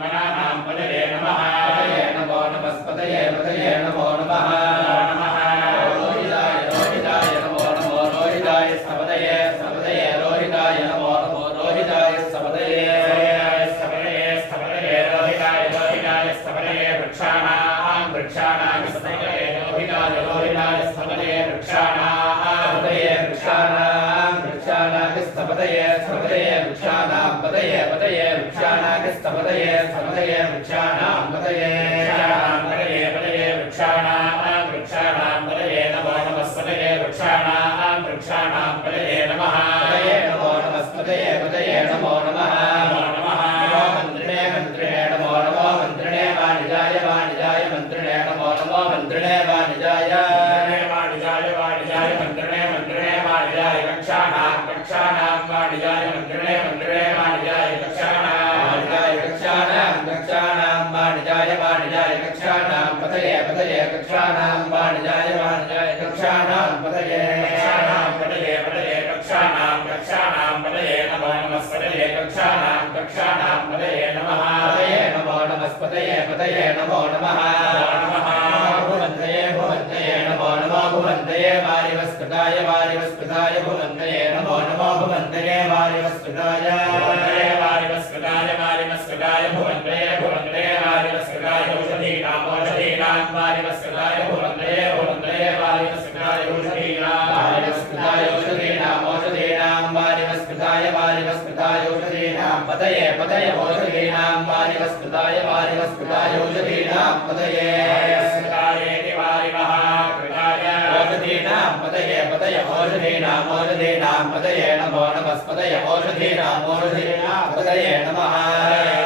गणानां पतये नमः पतये नमो नमस्पतये पतये नमो नमः रोहिताय रोहिताय नमो नमो रोहिताय सपतये सपतये रोहिताय नमो नमो रोहिताय सपतये सपतये सपतये रोहिताय रोहिताय सपतये वृक्षाणां वृक्षाणां सपतये रोहिताय रोहिताय सपतये वृक्षाणां पतये वृक्षाणां वृक्षाणां सपतये सपतये वृक्षाणां पतये पतये वृक्षाणां सपतये सपतये वृक्षाणां पतये पतये पतये वृक्षाणां वृक्षाणां पतये नमो नमस्पतये वृक्षाणां वृक्षाणां पतये नमः पतये नमो नमस्पतये पतये नमो नमः नमः मन्त्रिणे मन्त्रिणे नमो नमो मन्त्रिणे वाणिजाय वाणिजाय मन्त्रिणे नमो नमो मन्त्रिणे वाणिजाय वाणिजाय मन्त्रिणे मन्त्रिणे वाणिजाय कक्षाणां कक्षाणां वाणिजाय मन्त्रिणे मन्त्रिणे वाणिजाय कक्षाणां वाणिजाय कक्षाणां कक्षाणां वाणिजाय वाणिजाय कक्षाणां पतये पतये कक्षाणां वाणिजाय वाणिजाय कक्षाणां पतये पतये पतये कक्षाणां कक्षाणां पतये नमो नमस्पतये कक्षाणां कक्षाणां पतये नमः पतये नमो नमस्पतये पतये नमो नमः भुवन्तये भुवन्तये नमो नमो भुवन्तये वारिवस्कृताय वारिवस्कृताय भुवन्तये नमो नमो भुवन्तये वारिवस्कृताय वारिवस्कृताय वारिवस्कृताय भुवन्तये भुवन्तये वारिवस्कृताय औषधीनां औषधीनां वारिवस्कृताय भुवन्तये भुवन्तये वारिवस्कृताय औषधीनां वारिवस्कृताय औषधीनां औषधीनां वारिवस्कृताय वारिवस्कृताय औषधीनां पतये पतये औषधीनां वारिवस्कृताय वारिवस्कृताय औषधीनां पतये वारिवस्कृतायेति वारिवः कृताय औषधीनां पतये पतये औषधीनां औषधीनां पतये नमो नमस्पतये औषधीनां औषधीनां पतये नमः